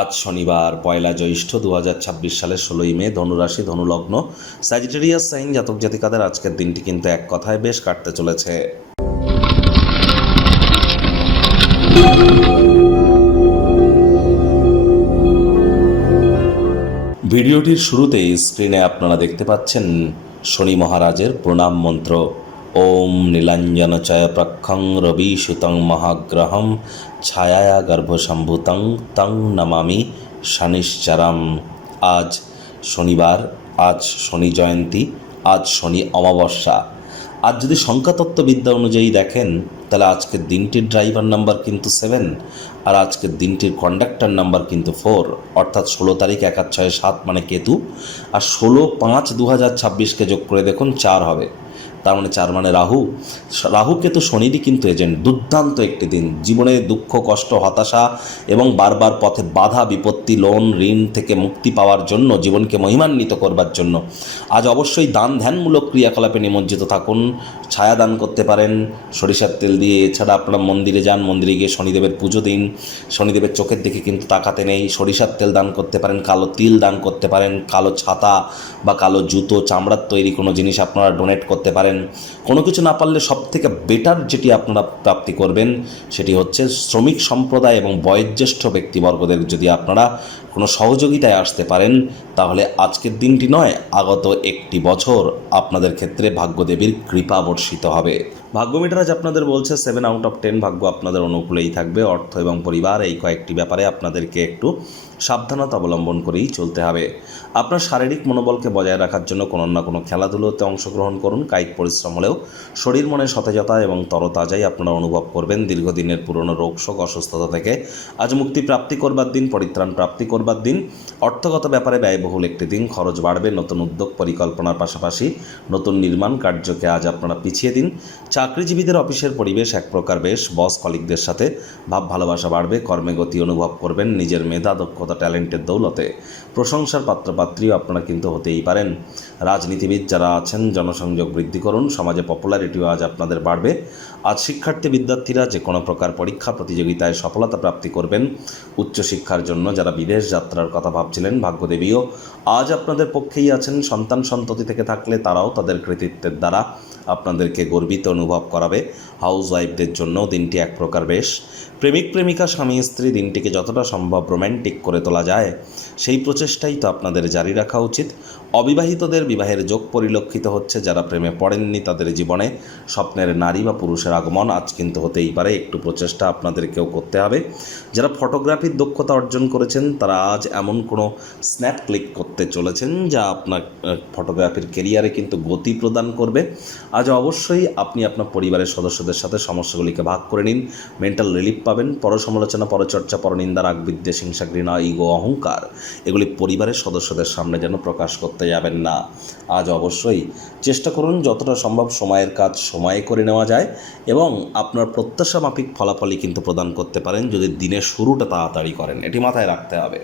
আজ শনিবার পয়লা জ্যৈষ্ঠ 2026 সালের 16ই মে, ধনুরাশি ধনুলগ্ন স্যাজিটেরিয়াস সাইন জাতক জাতিকাদের আজকের দিনটি কিন্তু এক কথায় বেশ কাটতে চলেছে। ভিডিওটির শুরুতেই স্ক্রিনে আপনারা দেখতে পাচ্ছেন শনি মহারাজের প্রণাম মন্ত্র। ওম নীলাঞ্জনচয় প্রক্ষং রবি সুতং মহাগ্রহম ছায়া গর্ভসম্ভূতং তং নমামি শনিশ্চরম। আজ শনিবার, আজ শনি জয়ন্তী, আজ শনি অমাবস্যা। আজ যদি সংখ্যাতত্ত্ববিদ্যা অনুযায়ী দেখেন তাহলে আজকের দিনটির ড্রাইভার নাম্বার কিন্তু 7, আর আজকের দিনটির কন্ডাক্টর নাম্বার কিন্তু 4, অর্থাৎ 16 তারিখ 1-6-7 মানে কেতু, আর 16-5-2026কে যোগ করে দেখুন 4 হবে, তার মানে 4 মানে রাহু। রাহু কেতু শনিরই কিন্তু এজেন্ট। দুর্দান্ত একটি দিন, জীবনে দুঃখ কষ্ট হতাশা এবং বারবার পথে বাধা বিপত্তি লোন ঋণ থেকে মুক্তি পাওয়ার জন্য, জীবনকে মহিমান্বিত করবার জন্য আজ অবশ্যই দান ধ্যানমূলক ক্রিয়াকলাপে নিমজ্জিত থাকুন। ছায়া দান করতে পারেন সরিষার তেল দিয়ে, এছাড়া আপনারা মন্দিরে যান, মন্দিরে গিয়ে শনিদেবের পুজো দিন। শনিদেবের চোখের দিকে কিন্তু তাকাতে নেই। সরিষার তেল দান করতে পারেন, কালো তিল দান করতে পারেন, কালো ছাতা বা কালো জুতো, চামড়ার তৈরি কোনো জিনিস আপনারা ডোনেট করতে পারেন। কোনো কিছু না পারলে সবথেকে বেটার যেটি আপনারা প্রাপ্তি করবেন সেটি হচ্ছে শ্রমিক সম্প্রদায় এবং বয়োজ্যেষ্ঠ ব্যক্তিবর্গদের যদি আপনারা কোনো সহযোগিতায় আসতে পারেন তাহলে আজকের দিনটি নয়, আগত একটি বছর আপনাদের ক্ষেত্রে ভাগ্যদেবীর কৃপা বর্ষিত হবে। ভাগ্য মিটার আপনাদের বলছে 7/10 ভাগ্য আপনাদের অনুকূলেই থাকবে। অর্থ এবং পরিবার এই কয়েকটি ব্যাপারে আপনাদেরকে একটু সাবধানতা অবলম্বন করেই চলতে হবে। আপনার শারীরিক মনোবলকে বজায় রাখার জন্য কোনো না কোনো খেলাধুলোতে অংশগ্রহণ করুন। কায়িক পরিশ্রম হলেও শরীর মনে সতেজতা এবং তরতাজাই আপনারা অনুভব করবেন। দীর্ঘদিনের পুরনো রোগ শোক অসুস্থতা থেকে আজ মুক্তি প্রাপ্তি করবার দিন, পরিত্রাণ প্রাপ্তি করবার দিন। অর্থগত ব্যাপারে ব্যয়বহুল একটি দিন, খরচ বাড়বে। নতুন উদ্যোগ পরিকল্পনার পাশাপাশি নতুন নির্মাণ কার্যকে আজ আপনারা পিছিয়ে দিন। চাকরিজীবীদের অফিসের পরিবেশ এক প্রকার বেশ, বস কলিগদের সাথে ভাব ভালোবাসা বাড়বে। কর্মে গতি অনুভব করবেন নিজের মেধা দক্ষতা ট্যালেন্টের দৌলতে। প্রশংসার পাত্রপাত্রীও আপনারা কিন্তু হতেই পারেন। রাজনীতিবিদ যারা আছেন জনসংযোগ বৃদ্ধি করুন। সমাজে পপুলারিটিও আজ আপনাদের বাড়বে। আজ শিক্ষার্থী বিদ্যার্থীরা যে কোনো প্রকার পরীক্ষা প্রতিযোগিতায় সফলতা প্রাপ্তি করবেন। উচ্চশিক্ষার জন্য যারা বিদেশ যাত্রার কথা ভাবছিলেন ভাগ্যদেবীও আজ আপনাদের পক্ষেই আছেন। সন্তান সন্ততি থেকে থাকলে তারাও তাদের কৃতিত্বের দ্বারা আপনাদেরকে গর্বিত অনুভব করাবে। হাউস ওয়াইফদের জন্য দিনটি এক প্রকার বেশ। প্রেমিক প্রেমিকা স্বামী স্ত্রী দিনটিকে যতটা সম্ভব রোম্যান্টিক করে তোলা যায় সেই প্রচেষ্টাই তো আপনাদের জারি রাখা উচিত। অবিবাহিতদের বিবাহের যোগ পরিলক্ষিত হচ্ছে। যারা প্রেমে পড়েননি তাদের জীবনে স্বপ্নের নারী বা পুরুষের আগমন আজ কিন্তু হতেই পারে। একটু প্রচেষ্টা আপনাদেরকেও করতে হবে। যারা ফটোগ্রাফির দক্ষতা অর্জন করেছেন তারা আজ এমন কোনো স্ন্যাপ ক্লিক করতে চলেছেন যা আপনার ফটোগ্রাফির কেরিয়ারে কিন্তু গতি প্রদান করবে। আজ অবশ্যই আপনি আপনার পরিবারের সদস্যদের সাথে সমস্যাগুলিকে ভাগ করে নিন, মেন্টাল রিলিফ পাবেন। পরসমালোচনা, পরচর্চা, পরনিন্দা, রাগ বিদ্বেষ, হিংসা, ঘৃণা, ইগো, অহংকার এগুলি পরিবারের সদস্যদের সামনে যেন প্রকাশ করতে যাবেন না। আজ অবশ্যই চেষ্টা করুন যতটা সম্ভব সময়ের কাজ সময়ে করে নেওয়া যায় এবং আপনার প্রত্যাশা মাফিক ফলাফলই কিন্তু প্রদান করতে পারেন যদি দিনের শুরুটা তাড়াতাড়ি করেন। এটি মাথায় রাখতে হবে।